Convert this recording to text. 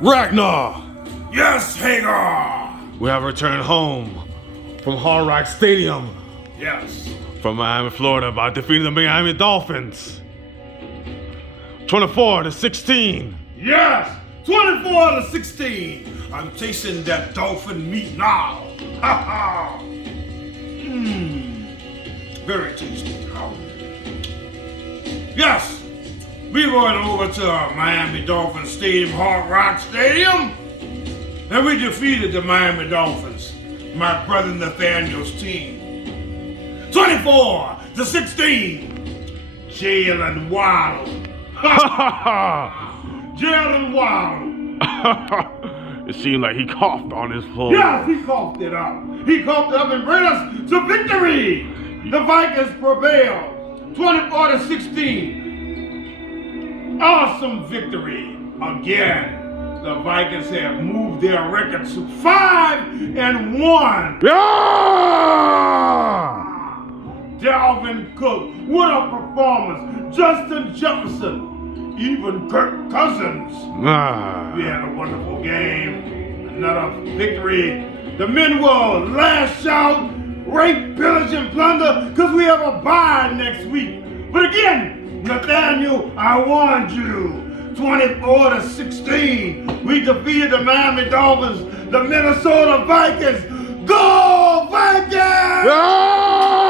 Ragnar! Yes, Hagar! We have returned home from Hard Rock Stadium Yes. from Miami, Florida by defeating the Miami Dolphins. 24-16. Yes! 24-16. I'm tasting that dolphin meat now. Ha ha! Very tasty. Yes! We went over to Miami Dolphin Stadium, Hard Rock Stadium, and we defeated the Miami Dolphins, my brother Nathaniel's team. 24-16. JAYLEN WADDLE. JAYLEN WADDLE. It seemed like he coughed on his floor. Yes, he coughed it up. He coughed it up and brought us to victory. The Vikings prevailed. 24-16. Awesome victory. Again, the Vikings have moved their record to 5-1. Yeah! Dalvin Cook, what a performance. Justin Jefferson, even Kirk Cousins. We had a wonderful game. Another victory. The men will lash out, rape, pillage, and plunder because we have a bye next week. But again, Nathaniel, I warned you. 24-16. We defeated the Miami Dolphins, the Minnesota Vikings. Go Vikings! Yeah!